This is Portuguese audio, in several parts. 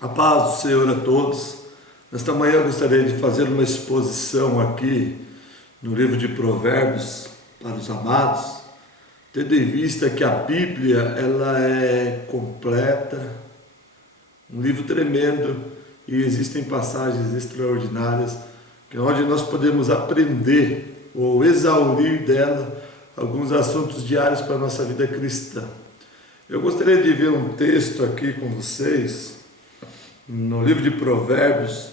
A paz do Senhor a todos. Nesta manhã eu gostaria de fazer uma exposição aqui no livro de Provérbios para os amados, tendo em vista que a Bíblia ela é completa, um livro tremendo e existem passagens extraordinárias onde nós podemos aprender ou exaurir dela alguns assuntos diários para a nossa vida cristã. Eu gostaria de ver um texto aqui com vocês no livro de Provérbios,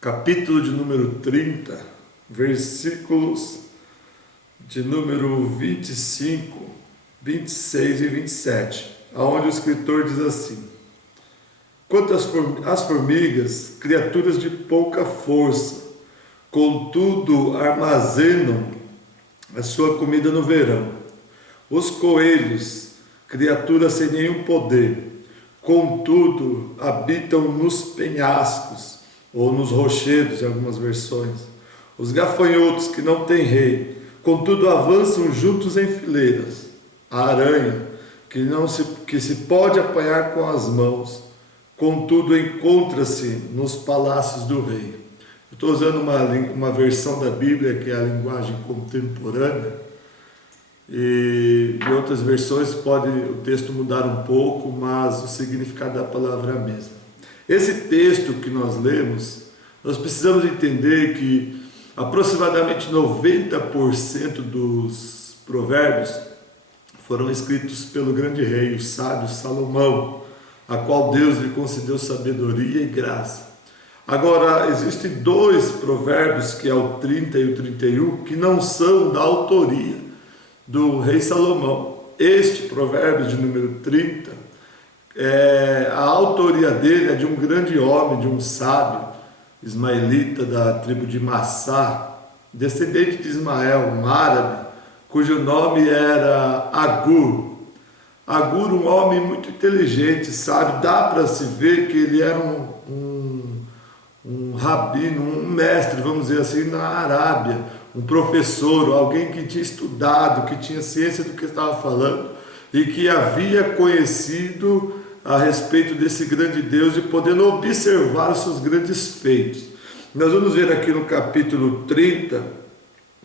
capítulo de número 30, versículos de número 25, 26 e 27, aonde o escritor diz assim: quanto às formigas, criaturas de pouca força, contudo armazenam a sua comida no verão. Os coelhos, criaturas sem nenhum poder, contudo habitam nos penhascos, ou nos rochedos, em algumas versões. Os gafanhotos que não têm rei, contudo avançam juntos em fileiras. A aranha, que se pode apanhar com as mãos, contudo encontra-se nos palácios do rei. Eu estou usando uma versão da Bíblia que é a linguagem contemporânea, e em outras versões pode o texto mudar um pouco, mas o significado da palavra é a mesma. Esse texto que nós lemos, nós precisamos entender que aproximadamente 90% dos provérbios foram escritos pelo grande rei, o sábio Salomão, a qual Deus lhe concedeu sabedoria e graça. Agora, existem dois provérbios, que é o 30 e o 31, que não são da autoria do rei Salomão. Este provérbio de número 30, a autoria dele é de um grande homem, de um sábio ismaelita da tribo de Massá, descendente de Ismael, um árabe, cujo nome era Agur. Agur, um homem muito inteligente, sábio, dá para se ver que ele era um rabino, um mestre, vamos dizer assim, na Arábia, um professor, alguém que tinha estudado, que tinha ciência do que estava falando e que havia conhecido a respeito desse grande Deus e podendo observar os seus grandes feitos. Nós vamos ver aqui no capítulo 30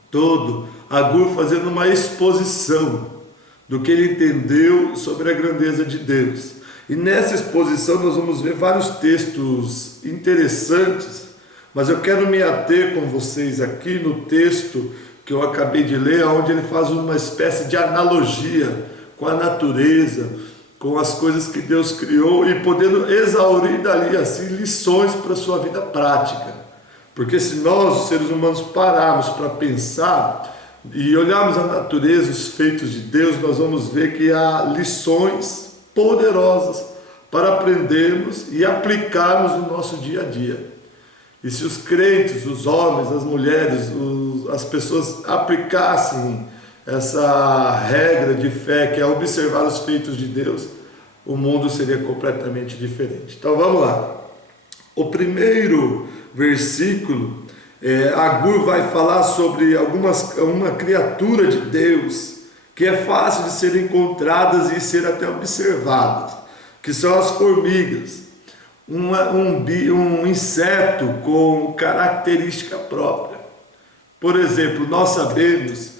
todo, Agur fazendo uma exposição do que ele entendeu sobre a grandeza de Deus. E nessa exposição nós vamos ver vários textos interessantes, mas eu quero me ater com vocês aqui no texto que eu acabei de ler, onde ele faz uma espécie de analogia com a natureza, com as coisas que Deus criou e podendo exaurir dali assim lições para a sua vida prática. Porque se nós, os seres humanos, pararmos para pensar e olharmos a natureza, os feitos de Deus, nós vamos ver que há lições poderosas para aprendermos e aplicarmos no nosso dia a dia. E se os crentes, os homens, as mulheres, as pessoas aplicassem essa regra de fé, que é observar os feitos de Deus, o mundo seria completamente diferente. Então vamos lá. O primeiro versículo, Agur vai falar sobre uma criatura de Deus que é fácil de ser encontradas e ser até observadas, que são as formigas. Um inseto com característica própria. Por exemplo, nós sabemos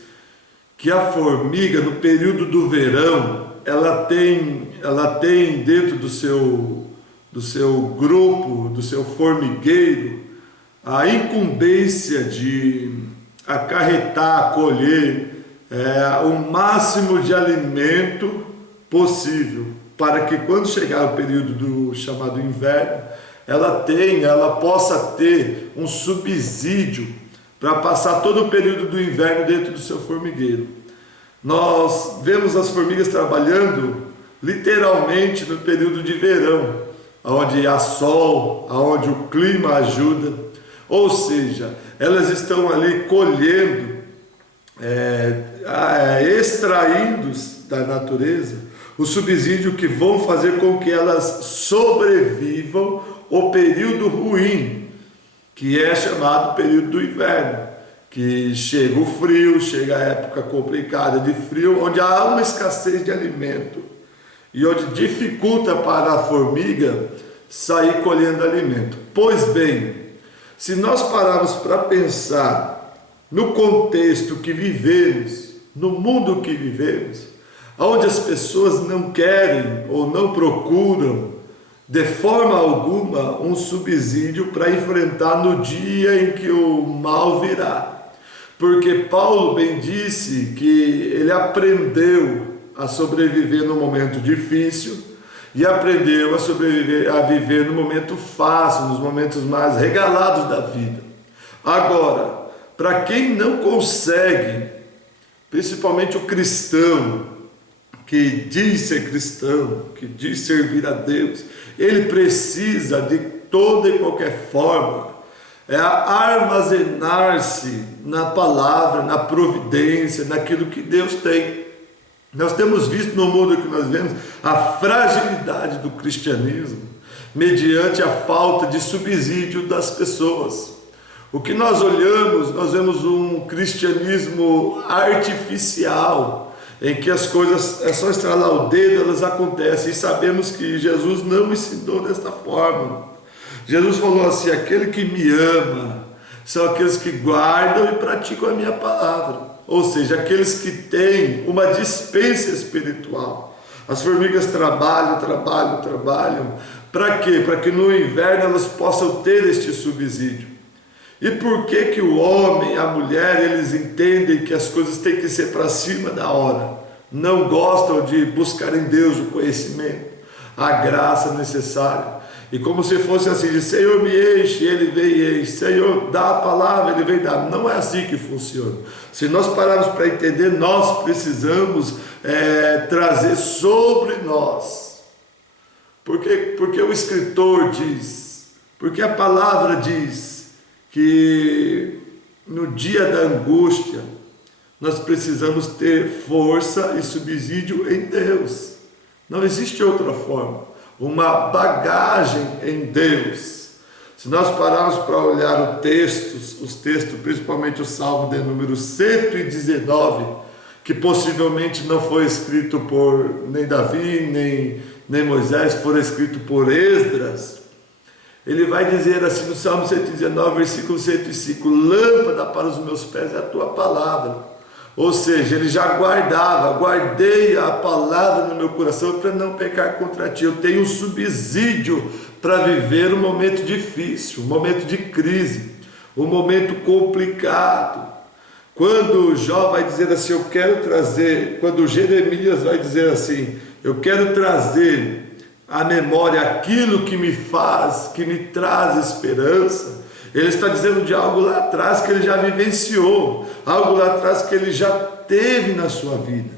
que a formiga, no período do verão, ela tem dentro do seu grupo, do seu formigueiro, a incumbência de acarretar, colher o máximo de alimento possível, para que quando chegar o período do chamado inverno, ela possa ter um subsídio para passar todo o período do inverno dentro do seu formigueiro. Nós vemos as formigas trabalhando literalmente no período de verão, onde há sol, onde o clima ajuda, ou seja, elas estão ali colhendo, extraindo da natureza o subsídio que vão fazer com que elas sobrevivam o período ruim, que é chamado período do inverno, que chega o frio, chega a época complicada de frio, onde há uma escassez de alimento e onde dificulta para a formiga sair colhendo alimento. Pois bem, se nós pararmos para pensar no contexto que vivemos, no mundo que vivemos, onde as pessoas não querem ou não procuram, de forma alguma, um subsídio para enfrentar no dia em que o mal virá. Porque Paulo bem disse que ele aprendeu a sobreviver no momento difícil e aprendeu a sobreviver, a viver no momento fácil, nos momentos mais regalados da vida. Agora, para quem não consegue, principalmente o cristão, que diz ser cristão, que diz servir a Deus, ele precisa de toda e qualquer forma armazenar-se na palavra, na providência, naquilo que Deus tem. Nós temos visto no mundo que nós vemos a fragilidade do cristianismo mediante a falta de subsídio das pessoas. O que nós olhamos, nós vemos um cristianismo artificial, em que as coisas, é só estralar o dedo, elas acontecem, e sabemos que Jesus não ensinou desta forma. Jesus falou assim: aquele que me ama são aqueles que guardam e praticam a minha palavra, ou seja, aqueles que têm uma dispensa espiritual. As formigas trabalham, para quê? Para que no inverno elas possam ter este subsídio. E por que o homem e a mulher, eles entendem que as coisas têm que ser para cima da hora? Não gostam de buscar em Deus o conhecimento, a graça necessária. E como se fosse assim, de Senhor me enche, Ele vem e enche. Senhor dá a palavra, Ele vem dar. Não é assim que funciona. Se nós pararmos para entender, nós precisamos trazer sobre nós. Porque o escritor diz, porque a palavra diz que no dia da angústia nós precisamos ter força e subsídio em Deus. Não existe outra forma. Uma bagagem em Deus. Se nós pararmos para olhar os textos, principalmente o Salmo de número 119, que possivelmente não foi escrito por nem Davi, nem Moisés, foi escrito por Esdras, ele vai dizer assim no Salmo 119, versículo 105, lâmpada para os meus pés é a tua palavra. Ou seja, ele já guardei a palavra no meu coração para não pecar contra ti. Eu tenho um subsídio para viver um momento difícil, um momento de crise, um momento complicado. Quando Jó vai dizer assim, eu quero trazer, quando Jeremias vai dizer assim, eu quero trazer à memória aquilo que me traz esperança, ele está dizendo de algo lá atrás que ele já vivenciou, algo lá atrás que ele já teve na sua vida.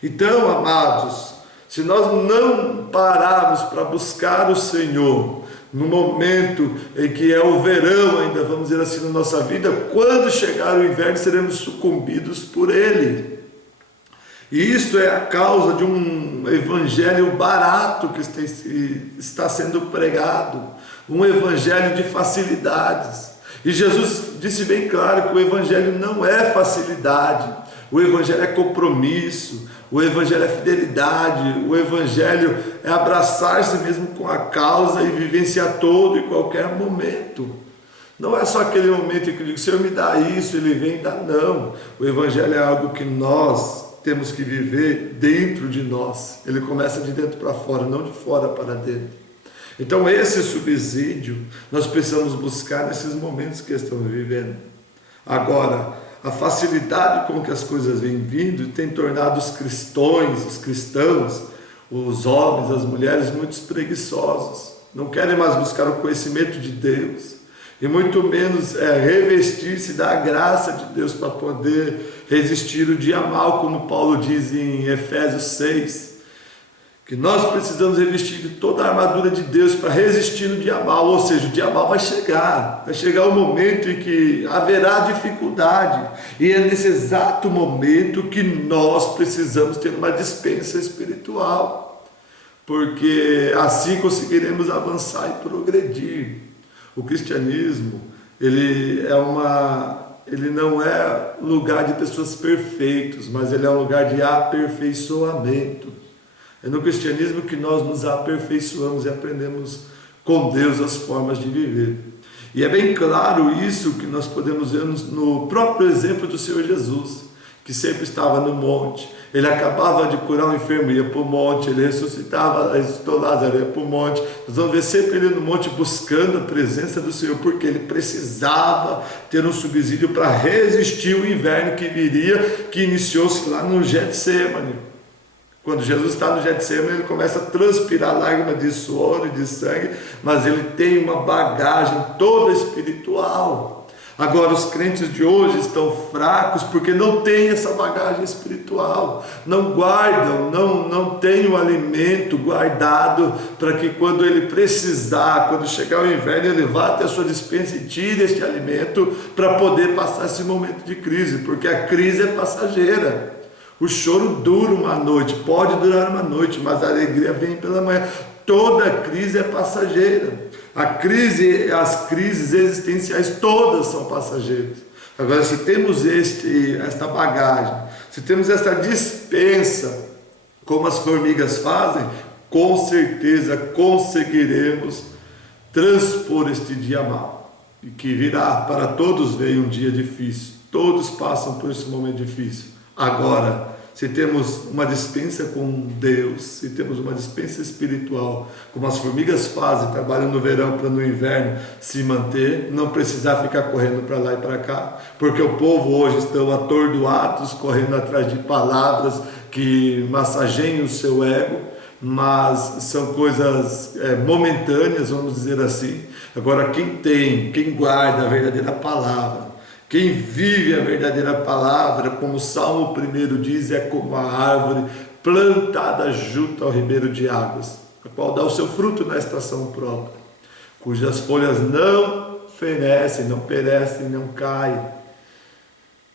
Então, amados, se nós não pararmos para buscar o Senhor, no momento em que é o verão ainda, vamos dizer assim, na nossa vida, quando chegar o inverno seremos sucumbidos por ele. E isto é a causa de um evangelho barato que está sendo pregado, um evangelho de facilidades. E Jesus disse bem claro que o evangelho não é facilidade, o evangelho é compromisso, o evangelho é fidelidade, o evangelho é abraçar-se mesmo com a causa e vivenciar todo e qualquer momento. Não é só aquele momento em que eu digo, Senhor me dá isso, Ele vem e dá, não. O evangelho é algo que nós temos que viver dentro de nós. Ele começa de dentro para fora, não de fora para dentro. Então esse subsídio nós precisamos buscar nesses momentos que estamos vivendo. Agora, a facilidade com que as coisas vêm vindo tem tornado os cristãos, os homens, as mulheres muito preguiçosos. Não querem mais buscar o conhecimento de Deus e muito menos revestir-se da graça de Deus para poder resistir o dia mal, como Paulo diz em Efésios 6, que nós precisamos revestir de toda a armadura de Deus para resistir no dia mal, ou seja, o dia mal vai chegar o momento em que haverá dificuldade, e é nesse exato momento que nós precisamos ter uma dispensa espiritual, porque assim conseguiremos avançar e progredir. O cristianismo, ele não é lugar de pessoas perfeitas, mas ele é um lugar de aperfeiçoamento. É no cristianismo que nós nos aperfeiçoamos e aprendemos com Deus as formas de viver. E é bem claro isso que nós podemos ver no próprio exemplo do Senhor Jesus, que sempre estava no monte. Ele acabava de curar um enfermo, ia para o monte. Ele ressuscitou Lázaro, ia para o monte. Nós vamos ver sempre ele no monte buscando a presença do Senhor, porque ele precisava ter um subsídio para resistir o inverno que viria, que iniciou-se lá no Getsêmani. Quando Jesus está no Getsêmani, ele começa a transpirar lágrimas de suor e de sangue, mas ele tem uma bagagem toda espiritual. Agora, os crentes de hoje estão fracos porque não têm essa bagagem espiritual, não guardam, não têm o alimento guardado para que quando ele precisar, quando chegar o inverno, ele vá até a sua despensa e tire este alimento para poder passar esse momento de crise, porque a crise é passageira. O choro dura uma noite, pode durar uma noite, mas a alegria vem pela manhã. Toda crise é passageira. As crises existenciais todas são passageiras. Agora, se temos esta bagagem, se temos esta dispensa, como as formigas fazem, com certeza conseguiremos transpor este dia mau. E que virá, para todos veio um dia difícil, todos passam por esse momento difícil. Agora, se temos uma dispensa com Deus, se temos uma dispensa espiritual, como as formigas fazem, trabalham no verão para no inverno se manter, não precisar ficar correndo para lá e para cá, porque o povo hoje estão atordoados, correndo atrás de palavras que massageiam o seu ego, mas são coisas momentâneas, vamos dizer assim. Agora, quem guarda a verdadeira palavra, quem vive a verdadeira palavra, como o Salmo 1 diz, é como a árvore plantada junto ao ribeiro de águas, a qual dá o seu fruto na estação própria, cujas folhas não fenecem, não perecem, não caem,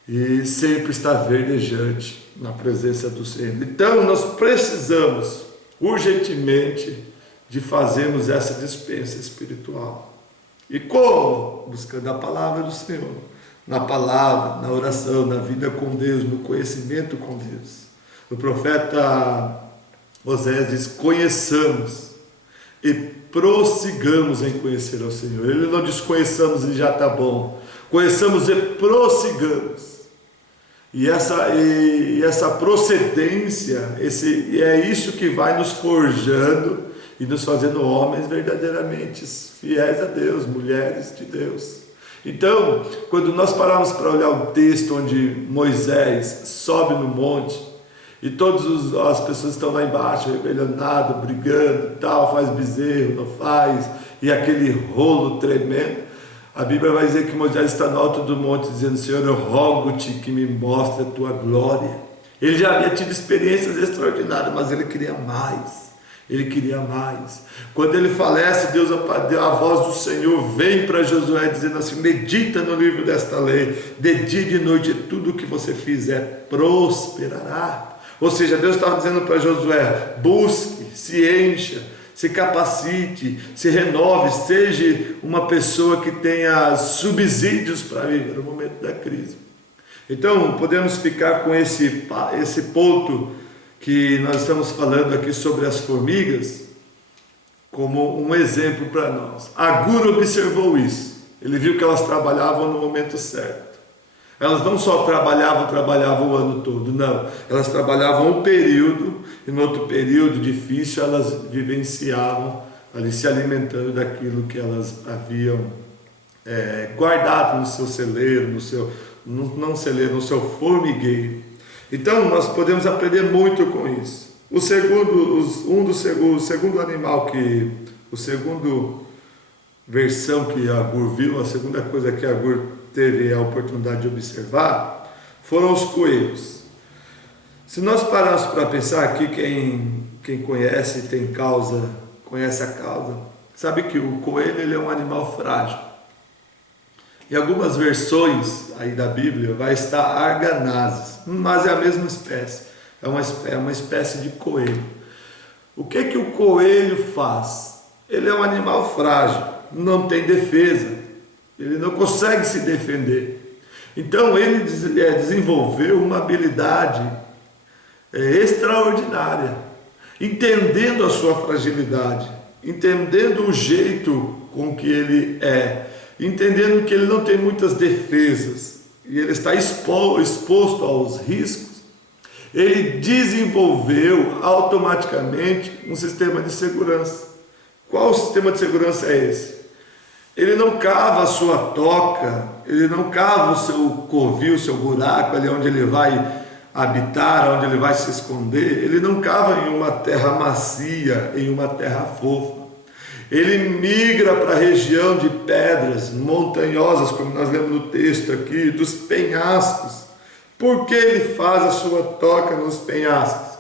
e sempre está verdejante na presença do Senhor. Então nós precisamos urgentemente de fazermos essa dispensa espiritual. E como? Buscando a palavra do Senhor. Na palavra, na oração, na vida com Deus, no conhecimento com Deus. O profeta Oséias diz: conheçamos e prossigamos em conhecer ao Senhor. Ele não diz conheçamos e já está bom. Conheçamos e prossigamos. E essa procedência, é isso que vai nos forjando e nos fazendo homens verdadeiramente fiéis a Deus, mulheres de Deus. Então, quando nós pararmos para olhar o texto onde Moisés sobe no monte e todas as pessoas estão lá embaixo, rebelionado, brigando, tal, faz bezerro, não faz, e aquele rolo tremendo, a Bíblia vai dizer que Moisés está no alto do monte dizendo: Senhor, eu rogo-te que me mostre a tua glória. Ele já havia tido experiências extraordinárias, mas ele queria mais. Ele queria mais. Quando ele falece, Deus, a voz do Senhor vem para Josué dizendo assim: medita no livro desta lei, de dia e de noite, tudo o que você fizer prosperará. Ou seja, Deus estava dizendo para Josué: busque, se encha, se capacite, se renove, seja uma pessoa que tenha subsídios para viver no momento da crise. Então podemos ficar com esse ponto que nós estamos falando aqui sobre as formigas como um exemplo para nós. Agur observou isso. Ele viu que elas trabalhavam no momento certo. Elas não só trabalhavam o ano todo, não. Elas trabalhavam um período, e no outro período difícil elas vivenciavam ali, se alimentando daquilo que elas haviam guardado no seu celeiro, no seu formigueiro. Então nós podemos aprender muito com isso. O segundo animal o segundo versão que Agur viu, a segunda coisa que Agur teve a oportunidade de observar, foram os coelhos. Se nós pararmos para pensar aqui, quem conhece conhece a causa, sabe que o coelho ele é um animal frágil. Em algumas versões aí da Bíblia vai estar arganazes, mas é a mesma espécie, é uma espécie de coelho. O que o coelho faz? Ele é um animal frágil, não tem defesa, ele não consegue se defender. Então ele desenvolveu uma habilidade extraordinária, entendendo a sua fragilidade, entendendo o jeito com que ele é, entendendo que ele não tem muitas defesas e ele está exposto aos riscos, ele desenvolveu automaticamente um sistema de segurança. Qual sistema de segurança é esse? Ele não cava a sua toca, ele não cava o seu covil, o seu buraco, ali onde ele vai habitar, onde ele vai se esconder. Ele não cava em uma terra macia, em uma terra fofa. Ele migra para a região de pedras montanhosas, como nós lemos no texto aqui, dos penhascos. Por que ele faz a sua toca nos penhascos?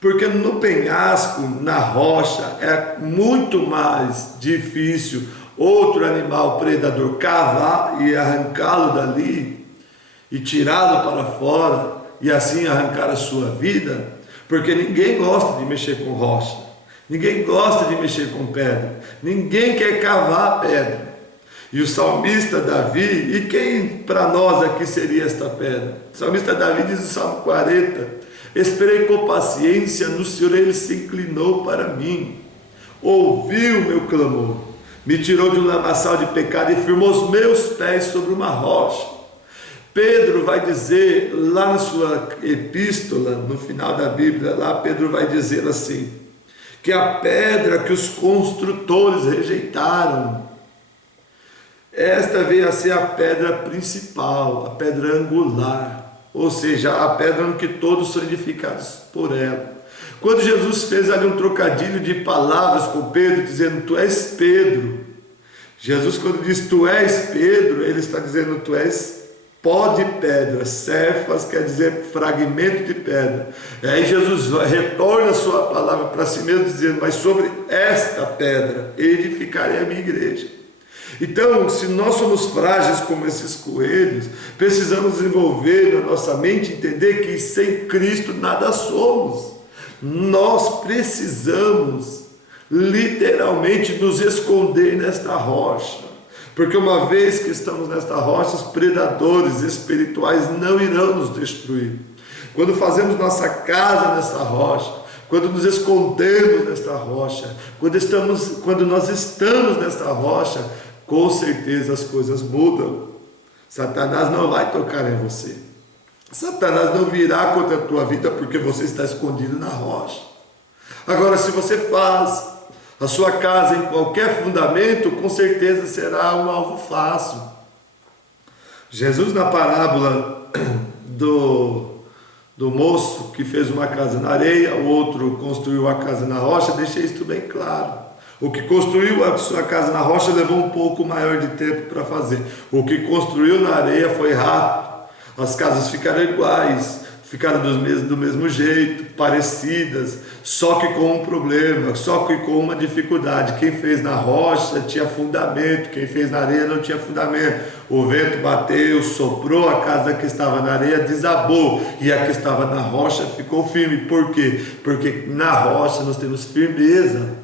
Porque no penhasco, na rocha, é muito mais difícil outro animal predador cavar e arrancá-lo dali e tirá-lo para fora e assim arrancar a sua vida, porque ninguém gosta de mexer com rocha, ninguém gosta de mexer com pedra, ninguém quer cavar pedra. E o salmista Davi, e quem para nós aqui seria esta pedra? O salmista Davi diz no Salmo 40: esperei com paciência no Senhor, ele se inclinou para mim, ouviu o meu clamor, me tirou de um lamaçal de pecado e firmou os meus pés sobre uma rocha. Pedro vai dizer lá na sua epístola, no final da Bíblia, lá Pedro vai dizer assim, que a pedra que os construtores rejeitaram, esta veio a ser a pedra principal, a pedra angular, ou seja, a pedra em que todos são edificados por ela. Quando Jesus fez ali um trocadilho de palavras com Pedro, dizendo, tu és Pedro, Jesus quando diz, tu és Pedro, ele está dizendo, tu és pó de pedra, Cefas quer dizer fragmento de pedra. Aí Jesus retorna a sua palavra para si mesmo, dizendo, mas sobre esta pedra edificarei a minha igreja. Então, se nós somos frágeis como esses coelhos, precisamos desenvolver na nossa mente, entender que sem Cristo nada somos. Nós precisamos literalmente nos esconder nesta rocha, porque uma vez que estamos nesta rocha, os predadores espirituais não irão nos destruir. Quando fazemos nossa casa nessa rocha, quando nos escondemos nesta rocha, quando nós estamos nesta rocha, com certeza as coisas mudam. Satanás não vai tocar em você. Satanás não virá contra a tua vida porque você está escondido na rocha. Agora, se você faz a sua casa em qualquer fundamento, com certeza será um alvo fácil. Jesus, na parábola do moço que fez uma casa na areia, o outro construiu a casa na rocha, deixa isso bem claro. O que construiu a sua casa na rocha levou um pouco maior de tempo para fazer. O que construiu na areia foi rápido. As casas ficaram iguais, ficaram do mesmo jeito, parecidas, só que com um problema, só que com uma dificuldade. Quem fez na rocha tinha fundamento, quem fez na areia não tinha fundamento. O vento bateu, soprou, a casa que estava na areia desabou, e a que estava na rocha ficou firme. Por quê? Porque na rocha nós temos firmeza.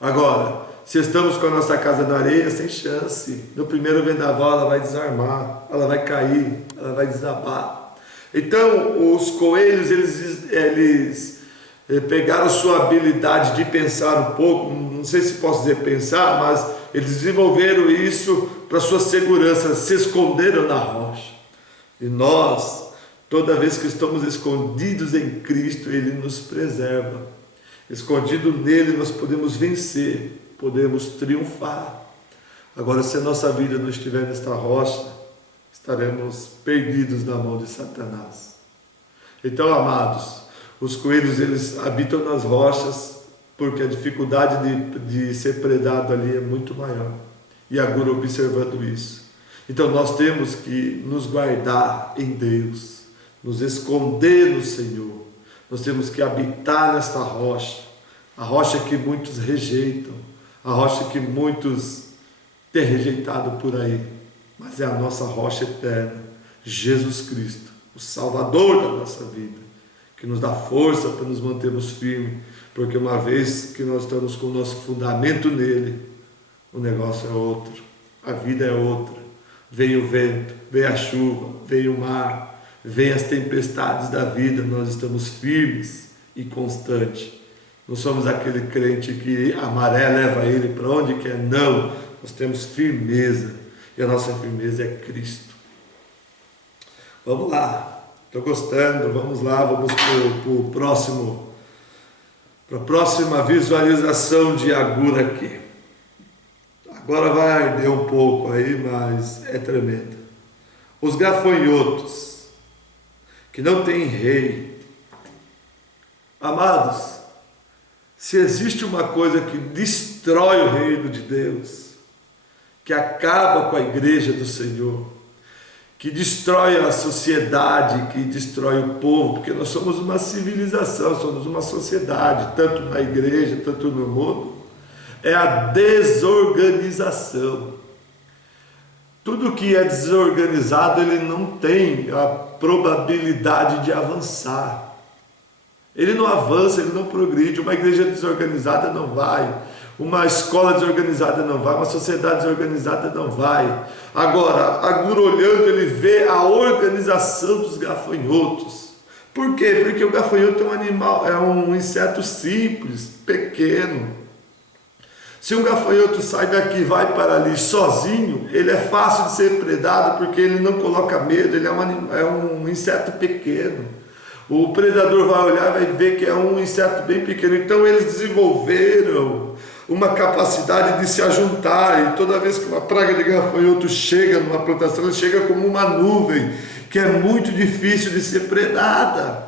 Agora, se estamos com a nossa casa na areia, sem chance. No primeiro vendaval ela vai desarmar, ela vai cair, ela vai desabar. Então, os coelhos, eles pegaram sua habilidade de pensar um pouco, não sei se posso dizer pensar, mas eles desenvolveram isso para sua segurança, se esconderam na rocha. E nós, toda vez que estamos escondidos em Cristo, Ele nos preserva. Escondido nele nós podemos vencer, podemos triunfar. Agora, se a nossa vida não estiver nesta rocha, estaremos perdidos na mão de Satanás. Então, amados, os coelhos, eles habitam nas rochas porque a dificuldade de ser predado ali é muito maior. E agora, observando isso, então nós temos que nos guardar em Deus, nos esconder no Senhor. Nós temos que habitar nesta rocha, a rocha que muitos rejeitam, a rocha que muitos têm rejeitado por aí, mas é a nossa rocha eterna, Jesus Cristo, o Salvador da nossa vida, que nos dá força para nos mantermos firmes, porque uma vez que nós estamos com o nosso fundamento nele, o negócio é outro, a vida é outra. Vem o vento, vem a chuva, vem o mar, vem as tempestades da vida, nós estamos firmes e constantes Não somos aquele crente que a maré leva ele para onde quer, não. Nós temos firmeza, e a nossa firmeza é Cristo. Vamos lá, estou gostando, vamos lá, vamos para a próxima visualização de Agur aqui. Agora vai arder um pouco aí, mas é tremendo. Os gafanhotos, que não têm rei. Amados, se existe uma coisa que destrói o reino de Deus, que acaba com a igreja do Senhor, que destrói a sociedade, que destrói o povo, porque nós somos uma civilização, somos uma sociedade, tanto na igreja, tanto no mundo, é a desorganização. Tudo que é desorganizado, ele não tem a probabilidade de avançar. Ele não avança, ele não progride. Uma igreja desorganizada não vai. Uma escola desorganizada não vai. Uma sociedade desorganizada não vai. Agora, Agur olhando, ele vê a organização dos gafanhotos. Por quê? Porque o gafanhoto é um animal, é um inseto simples, pequeno. Se um gafanhoto sai daqui e vai para ali sozinho, ele é fácil de ser predado porque ele não coloca medo, ele é um inseto pequeno. O predador vai olhar e vai ver que é um inseto bem pequeno. Então eles desenvolveram uma capacidade de se ajuntar, e toda vez que uma praga de gafanhoto chega numa plantação, ele chega como uma nuvem, que é muito difícil de ser predada.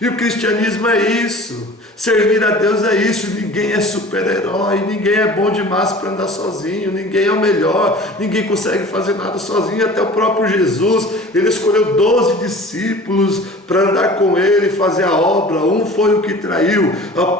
E o cristianismo é isso. Servir a Deus é isso. Ninguém é super-herói, ninguém é bom demais para andar sozinho, ninguém é o melhor, ninguém consegue fazer nada sozinho. Até o próprio Jesus, ele escolheu 12 discípulos para andar com ele e fazer a obra. Um foi o que traiu.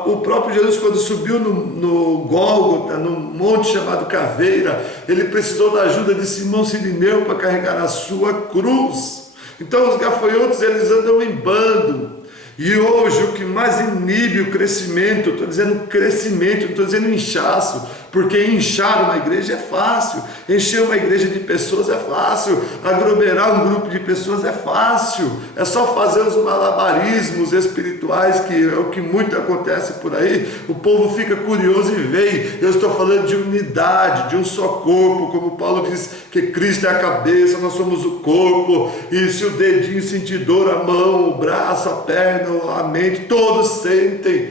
O próprio Jesus, quando subiu no Gólgota, num monte chamado Caveira, ele precisou da ajuda de Simão Cirineu para carregar a sua cruz. Então os gafanhotos, eles andam em bando. E hoje o que mais inibe o crescimento, estou dizendo crescimento, não estou dizendo inchaço, porque inchar uma igreja é fácil, encher uma igreja de pessoas é fácil, aglomerar um grupo de pessoas é fácil, é só fazer os malabarismos espirituais, que é o que muito acontece por aí. O povo fica curioso e vem. Eu estou falando de unidade, de um só corpo, como Paulo diz que Cristo é a cabeça, nós somos o corpo, e se o dedinho sentir dor, a mão, o braço, a perna, a mente, todos sentem.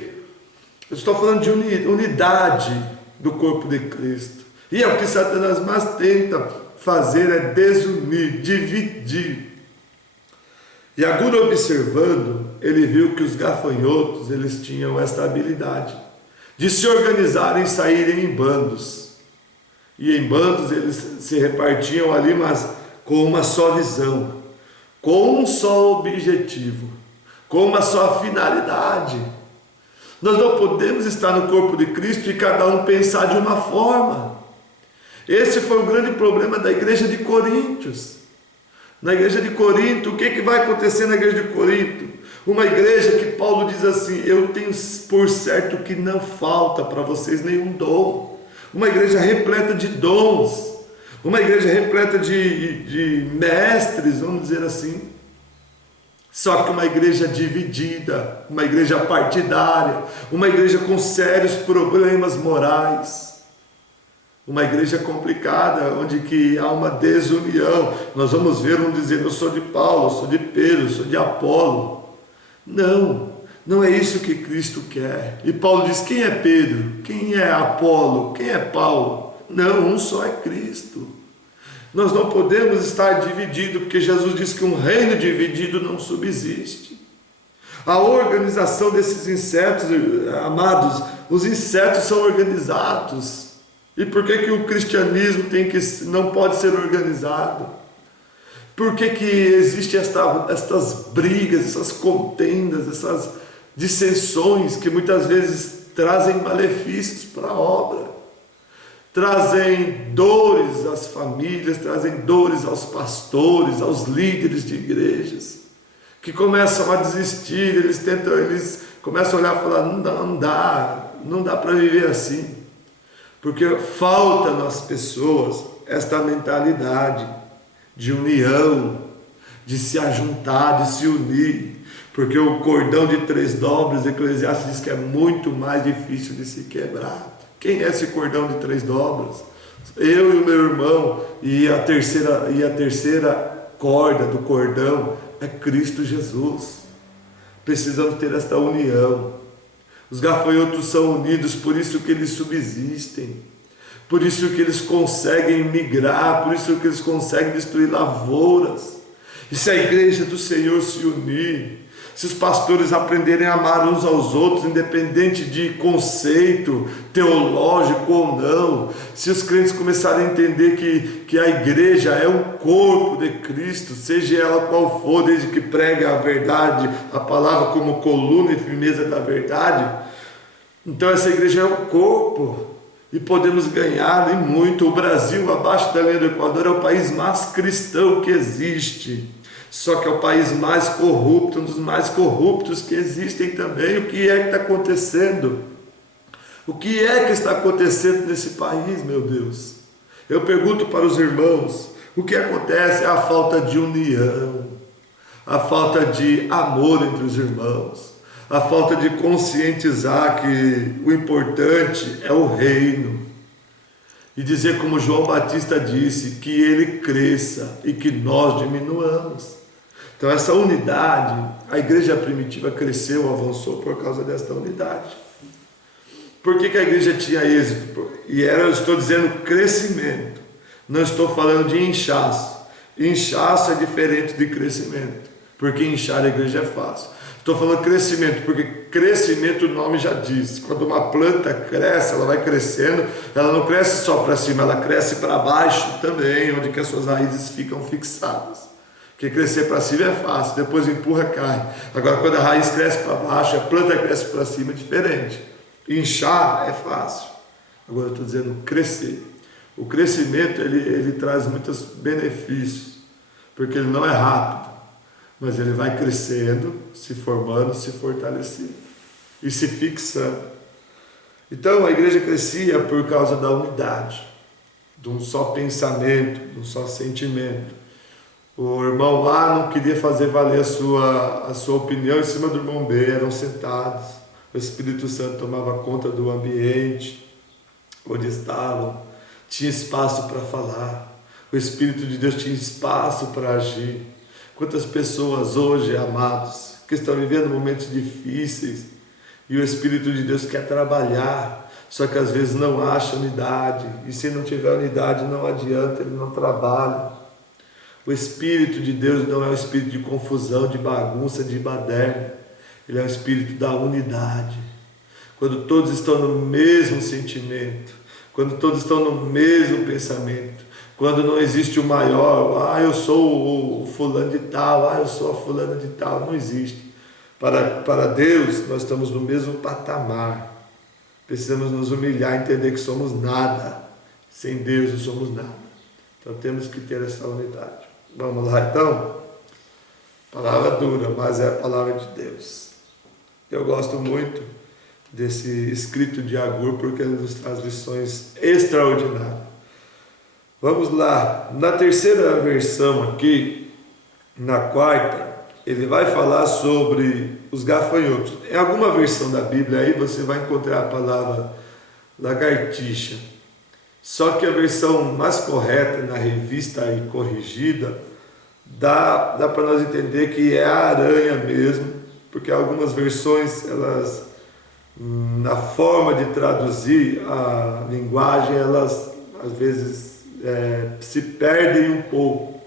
Eu estou falando de unidade do corpo de Cristo. E é o que Satanás mais tenta fazer, é desunir, dividir. E Agur, observando, ele viu que os gafanhotos, eles tinham esta habilidade de se organizarem e saírem em bandos. E em bandos eles se repartiam ali, mas com uma só visão, com um só objetivo, com uma só finalidade. Nós não podemos estar no corpo de Cristo e cada um pensar de uma forma. Esse foi o grande problema da igreja de Coríntios. Na igreja de Corinto, o que vai acontecer na igreja de Corinto? Uma igreja que Paulo diz assim: eu tenho por certo que não falta para vocês nenhum dom. Uma igreja repleta de dons, uma igreja repleta de mestres, vamos dizer assim. Só que uma igreja dividida, uma igreja partidária, uma igreja com sérios problemas morais, uma igreja complicada, onde que há uma desunião. Nós vamos ver um dizendo: eu sou de Paulo, eu sou de Pedro, eu sou de Apolo. Não é isso que Cristo quer. E Paulo diz: quem é Pedro? Quem é Apolo? Quem é Paulo? Não, um só é Cristo. Nós não podemos estar divididos, porque Jesus disse que um reino dividido não subsiste. A organização desses insetos, amados, os insetos são organizados. E por que o cristianismo não pode ser organizado? Por que existem estas brigas, essas contendas, essas dissensões que muitas vezes trazem malefícios para a obra? Trazem dores às famílias, trazem dores aos pastores, aos líderes de igrejas, que começam a desistir. Eles começam a olhar e falar: não dá para viver assim, porque falta nas pessoas esta mentalidade de união, de se ajuntar, de se unir. Porque o cordão de 3 dobras, Eclesiastes diz que é muito mais difícil de se quebrar. Quem é esse cordão de 3 dobras? Eu e o meu irmão, e a terceira corda do cordão é Cristo Jesus. Precisamos ter esta união. Os gafanhotos são unidos, por isso que eles subsistem, por isso que eles conseguem migrar, por isso que eles conseguem destruir lavouras. E se a igreja do Senhor se unir, se os pastores aprenderem a amar uns aos outros, independente de conceito teológico ou não, se os crentes começarem a entender que a igreja é o corpo de Cristo, seja ela qual for, desde que pregue a verdade, a palavra como coluna e firmeza da verdade, então essa igreja é o corpo, e podemos ganhar e muito. O Brasil, abaixo da linha do Equador, é o país mais cristão que existe. Só que é o país mais corrupto, um dos mais corruptos que existem também. O que é que está acontecendo? O que é que está acontecendo nesse país, meu Deus? Eu pergunto para os irmãos, o que acontece é a falta de união, a falta de amor entre os irmãos, a falta de conscientizar que o importante é o reino. E dizer como João Batista disse, que ele cresça e que nós diminuamos. Então essa unidade, a igreja primitiva cresceu, avançou por causa desta unidade. Por que a igreja tinha êxito? Eu estou dizendo crescimento, não estou falando de inchaço. Inchaço é diferente de crescimento, porque inchar a igreja é fácil. Estou falando crescimento, porque crescimento o nome já diz. Quando uma planta cresce, ela vai crescendo, ela não cresce só para cima, ela cresce para baixo também, onde que as suas raízes ficam fixadas. Porque crescer para cima é fácil, depois empurra, cai. Agora quando a raiz cresce para baixo, a planta cresce para cima, é diferente. Inchar é fácil. Agora eu estou dizendo crescer. O crescimento ele traz muitos benefícios, porque ele não é rápido, mas ele vai crescendo, se formando, se fortalecendo e se fixando. Então a igreja crescia por causa da unidade, de um só pensamento, de um só sentimento. O irmão A não queria fazer valer a sua opinião em cima do irmão B, eram sentados, o Espírito Santo tomava conta do ambiente onde estavam, tinha espaço para falar, o Espírito de Deus tinha espaço para agir. Quantas pessoas hoje, amados, que estão vivendo momentos difíceis e o Espírito de Deus quer trabalhar, só que às vezes não acha unidade, e se não tiver unidade não adianta, ele não trabalha. O Espírito de Deus não é um espírito de confusão, de bagunça, de baderna, ele é um espírito da unidade. Quando todos estão no mesmo sentimento, quando todos estão no mesmo pensamento, quando não existe o maior, eu sou o fulano de tal, eu sou a fulana de tal, não existe. Para Deus, nós estamos no mesmo patamar. Precisamos nos humilhar, entender que somos nada. Sem Deus não somos nada. Então temos que ter essa unidade. Vamos lá então? Palavra dura, mas é a palavra de Deus. Eu gosto muito desse escrito de Agur, porque ele nos traz lições extraordinárias. Vamos lá, na terceira versão aqui, na quarta, ele vai falar sobre os gafanhotos. Em alguma versão da Bíblia aí você vai encontrar a palavra lagartixa. Só que a versão mais correta, na revista e corrigida, dá para nós entender que é a aranha mesmo, porque algumas versões, elas, na forma de traduzir a linguagem, elas às vezes se perdem um pouco.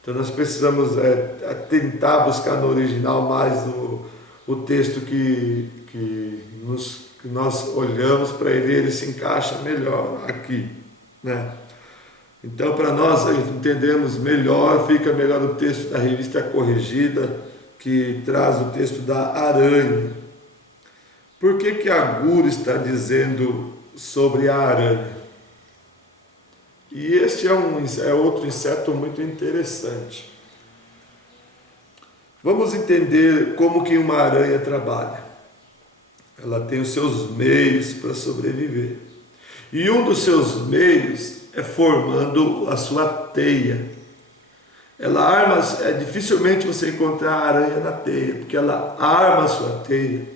Então nós precisamos tentar buscar no original mais o texto que nós olhamos para ele se encaixa melhor aqui, né? Então para nós entendermos melhor, fica melhor o texto da revista corrigida, que traz o texto da aranha. Por que Agur está dizendo sobre a aranha? E este é outro inseto muito interessante. Vamos entender como que uma aranha trabalha. Ela tem os seus meios para sobreviver. E um dos seus meios é formando a sua teia. Ela arma, dificilmente você encontrar a aranha na teia, porque ela arma a sua teia.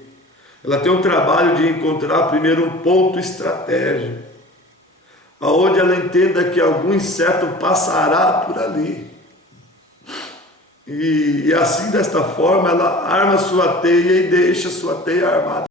Ela tem um trabalho de encontrar primeiro um ponto estratégico, aonde ela entenda que algum inseto passará por ali. E assim, desta forma, ela arma a sua teia e deixa a sua teia armada.